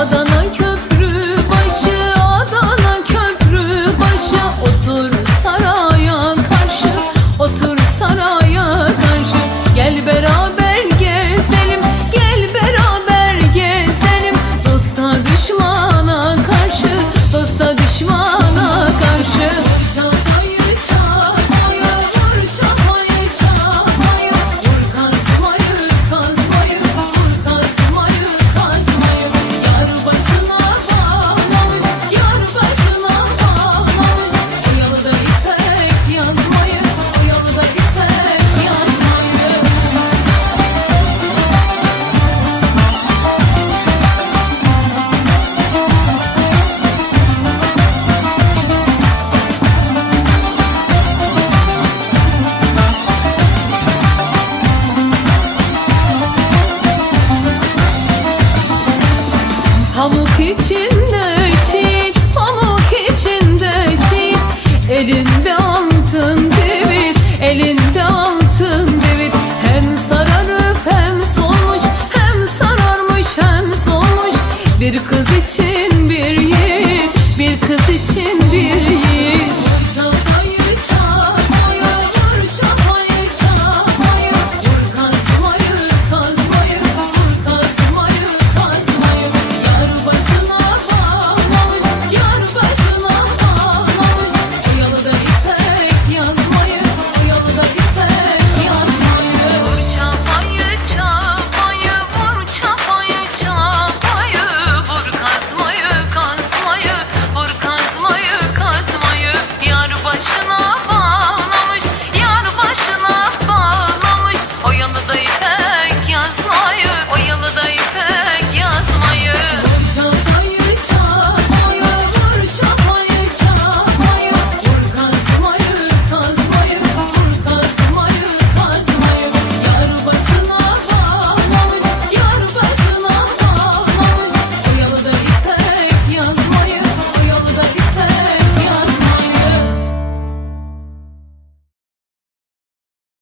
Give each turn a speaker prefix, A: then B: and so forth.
A: Adana köy içinde çit Pamuk içinde çit Elinde altın devir Elinde altın devir Hem sararıp hem solmuş Hem sararmış hem solmuş. Bir kız için bir yiğit Bir kız için